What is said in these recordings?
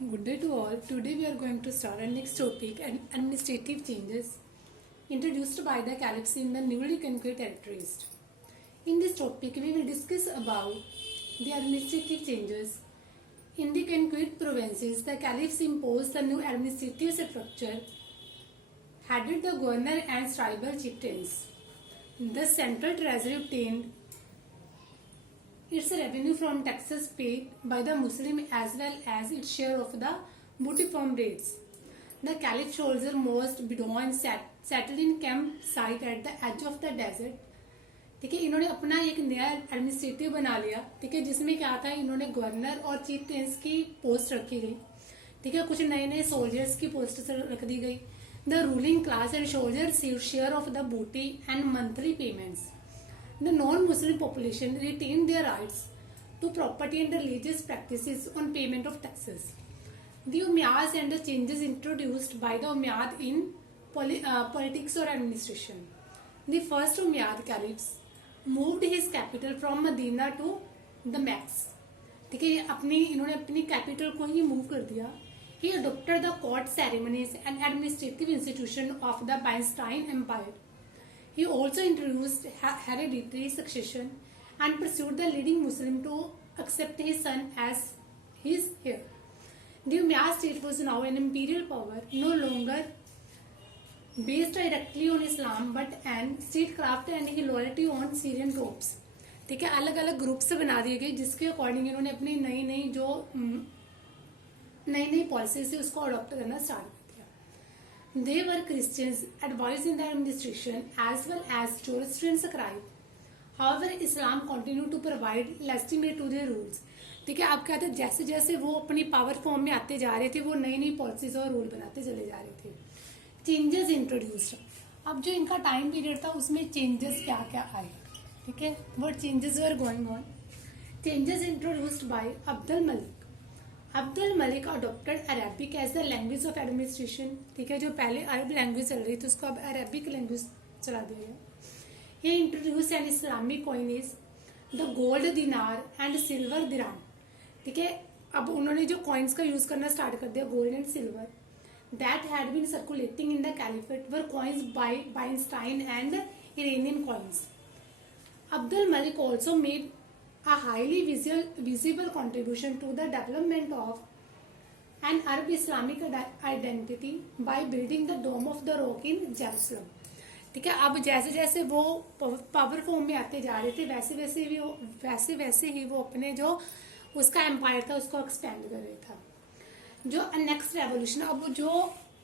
Good day to all. Today we are going to start our next topic and administrative changes introduced by the caliphs in the newly conquered territories. In this topic, we will discuss about the administrative changes. In the conquered provinces, the caliphs imposed the new administrative structure, headed the governor and tribal chieftains. The central treasury obtained its revenue from taxes paid by the Muslim as well as its share of the booty from raids. The caliph soldier most Bedouins settled in campsite at the edge of the desert. ठीक है, इन्होंने अपना एक नया administrative बना लिया. ठीक है, जिसमें क्या था, इन्होंने गवर्नर और चीफ टेंस की पोस्ट रखी गई. ठीक है, कुछ नए नए सोल्जर्स की पोस्ट रख दी गई. The ruling class and soldiers share of the booty and monthly payments. The non-Muslim population retained their rights to property and religious practices on payment of taxes. The Umayyads and the changes introduced by the Umayyad in politics or administration. The first Umayyad caliphs moved his capital from Medina to Damascus. ठीक है, इन्होंने अपनी capital को ही move कर दिया. He adopted the court ceremonies and administrative institution of the Byzantine Empire. He also introduced hereditary succession and pursued the leading Muslim to accept his son as his heir. The Umayyad state was now an imperial power, no longer based directly on Islam but an statecraft and loyalty on Syrian tropes. ठीक है, अलग अलग groups बना दिए गए जिसके according इन्होंने अपनी नई नई पॉलिसी से उसको अडॉप्ट करना start. They were Christians advised in the administration as well as Zoroastrian scribe. However, Islam continued to provide legitimate to their rules. ठीक है, आप कहते हैं जैसे जैसे वो अपनी पावर फॉर्म में आते जा रहे थे, वो नई नई पॉलिसीज और रूल बनाते चले जा रहे थे. Changes introduced. अब जो इनका टाइम पीरियड था उसमें चेंजेस क्या क्या आए. ठीक है, what changes were going on. Changes introduced by Abdul Malik. Abdul Malik adopted Arabic as the language of administration. ठीक है, जो पहले अरब लैंग्वेज चल रही थी उसको अब अरबिक लैंग्वेज चला दिया गया. He introduced an Islamic coinage, the gold dinar and silver dirham. ठीक है, अब उन्होंने जो कॉइन्स का यूज करना स्टार्ट कर दिया, gold and silver, that had been circulating in the caliphate were coins by Byzantine and Iranian coins. Abdul Malik also made a highly visible contribution to the development of an Arab Islamic identity by building the Dome of the Rock in Jerusalem. ठीक है, अब जैसे जैसे वो power form में आते जा रहे थे वैसे ही वो अपने जो उसका एम्पायर था उसको एक्सपेंड कर रहा था. जो नेक्स्ट रेवोल्यूशन, अब जो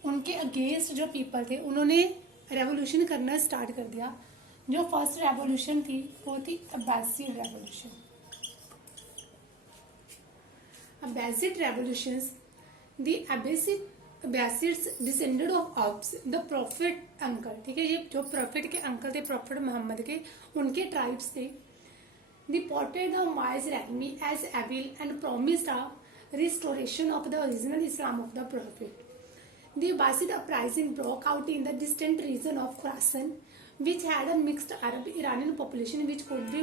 उनके अगेंस्ट जो पीपल थे उन्होंने रेवोल्यूशन करना स्टार्ट कर दिया. जो फर्स्ट रेवोल्यूशन थी वो थी अब्बासिड revolution. Abbasid revolutions. The Abbasids descended of Abs, the prophet uncle. ठीक है, ये जो प्रॉफिट के अंकल थे, प्रॉफिट मोहम्मद के, उनके ट्राइब्स थे. They portrayed the Umayyad regime as evil and promised a restoration of the original Islam of the prophet. The Abbasid uprising broke out in the distant region of Khorasan, which had a mixed Arab-Iranian population which could be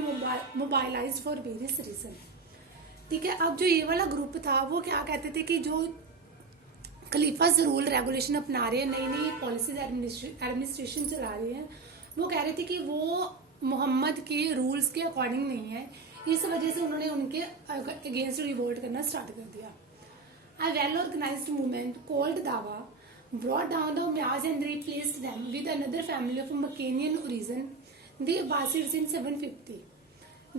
mobilized for various reasons. ठीक है, अब जो ये वाला group था वो क्या कहते थे कि जो खलीफास रूल रेगुलेशन अपना रहे हैं, नई नई पॉलिसीज एडमिनिस्ट्रेशन चला रहे हैं, वो कह रहे थे कि वो मोहम्मद के रूल्स के अकॉर्डिंग नहीं है. इस वजह से उन्होंने उनके अगेंस्ट रिवोल्ट करना स्टार्ट कर दिया. A well organized movement called Dawa brought down the Umayyads and replaced them with another family of Makkanian origin, the Abbasids in 750.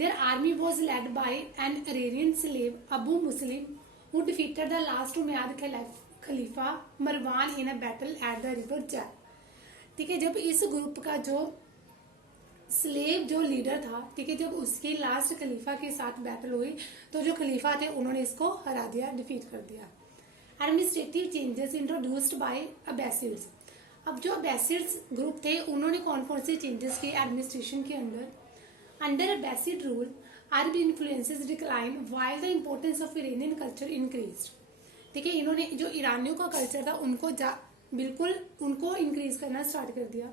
Their army was led by an Iranian slave, Abu Muslim, who defeated the last Umayyad Khalifa Marwan in a battle at the river Jal. ठीक है, जब इस group का जो slave जो leader था, ठीक है, जब उसकी लास्ट खलीफा के साथ बैटल हुई तो जो खलीफा थे उन्होंने इसको हरा दिया, डिफीट कर दिया. Administrative changes introduced by Abbasids. अब जो अब्बासिड्स ग्रुप थे उन्होंने कौन कौन से चेंजेस किए एडमिनिस्ट्रेशन के अंदर. Under Abbasid rule, Arab influences declined while the importance of Iranian culture increased. ठीक है, इन्होंने जो ईरानियों का कल्चर था बिल्कुल उनको इंक्रीज करना स्टार्ट कर दिया.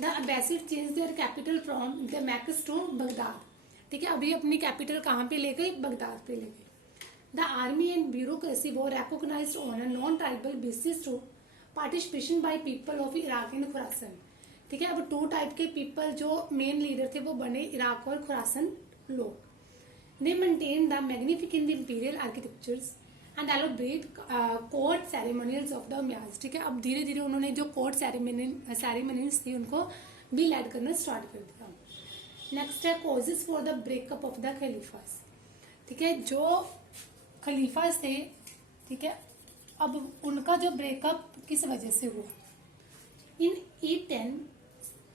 The Abbasids changed their capital from Damascus to Baghdad. ठीक है, अभी अपनी कैपिटल कहाँ पे ले गए, बगदाद पे ले गए. The army and bureaucracy were recognized on a non-tribal basis through participation by people of Iraq and Khorasan. ठीक है, अब 2 टाइप के पीपल जो मेन लीडर थे वो बने इराक और खुरासन लोग. They maintained the magnificent imperial architectures and elaborate court ceremonials of the Umayyads. ठीक है, अब धीरे धीरे उन्होंने जो कोर्ट सेरेमनीज थी उनको भी लैड करना स्टार्ट कर दिया. नेक्स्ट है causes for the breakup of the khalifas. ठीक है, जो खलीफास थे, ठीक है, अब उनका जो ब्रेकअप किस वजह से हुआ. इन 810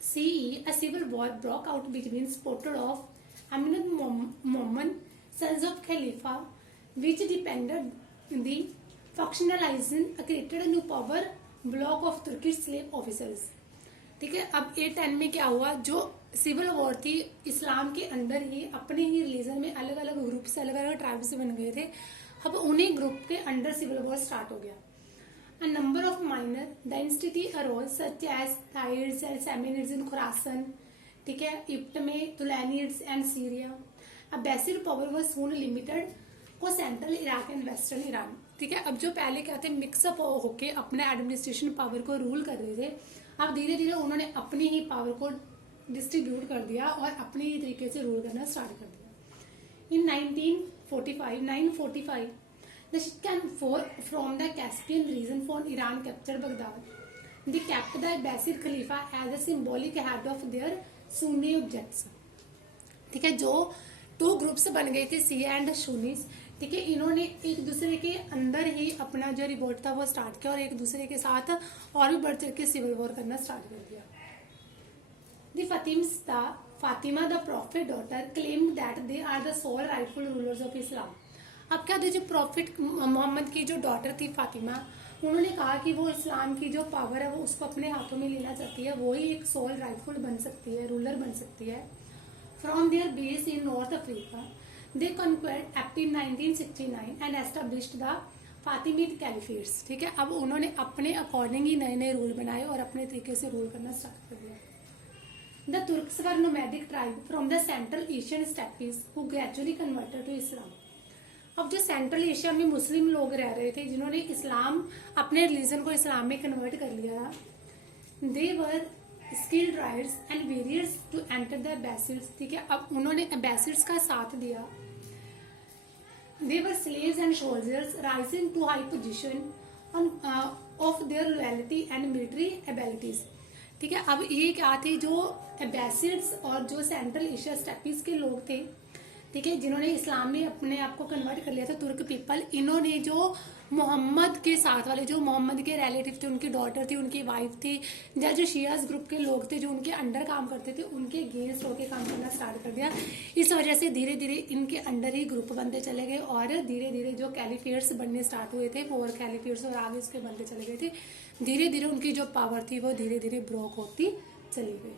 CE, a civil war broke out between supporters of Amin Muhammad, sons of Khalifa, which depended the factionalization created a new power block of Turkish slave officers. ठीक है, अब 810 में क्या हुआ, जो सिविल वॉर थी इस्लाम के अंदर ही अपने ही रिलीजन में अलग अलग ग्रुप से अलग अलग ट्राइब से बन गए थे. अब उन्हीं ग्रुप के अंडर सिविल वॉर स्टार्ट हो गया. A number of minor dynasty arose such as Thyids and Samanids in Khorasan, ठीक है, इप्ट में Tulunids and Syria. Abbasid power was soon limited को central Iraq and western Iran. ठीक है, अब जो पहले क्या थे मिक्सअप होके अपने एडमिनिस्ट्रेशन पावर को रूल कर रहे थे, अब धीरे धीरे उन्होंने अपनी ही पावर को डिस्ट्रीब्यूट कर दिया और अपने ही तरीके से रूल करना स्टार्ट कर दिया. इन 945 the Shikhan from the Caspian region from Iran captured Baghdad. They kept the Abbasid Khalifa as a symbolic head of their Sunni objects. ठीक है, जो 2 ग्रुप्स बन गए थे शिया एंड सुन्नीस. ठीक है, इन्होंने एक दूसरे के अंदर ही अपना जो रिवोल्ट था वो स्टार्ट किया और एक दूसरे के साथ और भी बढ़ चढ़ के सिविल वॉर करना स्टार्ट कर दिया. Fatima, the prophet daughter, claimed that they are the sole rightful rulers of Islam. अब क्या, जो प्रॉफिट मोहम्मद की जो डॉटर थी फातिमा, उन्होंने कहा कि वो इस्लाम की जो पावर है वो उसको अपने हाथों में लेना चाहती है, वो ही एक सोल राइटफुल बन सकती है, रूलर बन सकती है. From their base in North Africa they conquered एक्ट in 1969 and established the Fatimid caliphates. ठीक है, अब उन्होंने अपने अकॉर्डिंग ही नए नए रूल बनाए और अपने तरीके से रूल करना स्टार्ट कर दिया. The Turks were nomadic tribe from the Central Asian steppes who gradually converted to Islam. अब जो सेंट्रल एशिया में मुस्लिम लोग रह रहे थे जिन्होंने इस्लाम अपने रिलीजन को इस्लाम में कन्वर्ट कर लिया था, they were skilled riders and warriors to enter the Abbasids. ठीक है, अब उन्होंने अब्बासिड्स का साथ दिया. They were slaves and soldiers rising to high position of their loyalty and military abilities. ठीक है, अब ये क्या थे, जो अब्बासिड्स और जो सेंट्रल एशिया स्टेपीज के लोग थे, ठीक है, जिन्होंने इस्लाम में अपने आप को कन्वर्ट कर लिया था, तुर्क पीपल, इन्होंने जो मोहम्मद के साथ वाले जो मोहम्मद के रिलेटिव थे, उनकी डॉटर थी, उनकी वाइफ थी, या जो शियाज ग्रुप के लोग थे जो उनके अंडर काम करते थे, उनके अगेंस्ट होकर काम करना स्टार्ट कर दिया. इस वजह से धीरे धीरे इनके अंडर ही ग्रुप बनते चले गए और धीरे धीरे जो कैलिफेट्स बनने स्टार्ट हुए थे, 4 कैलिफेट्स और आगे उसके बनते चले गए थे. धीरे धीरे उनकी जो पावर थी वो धीरे धीरे ब्रोक होती चली गई.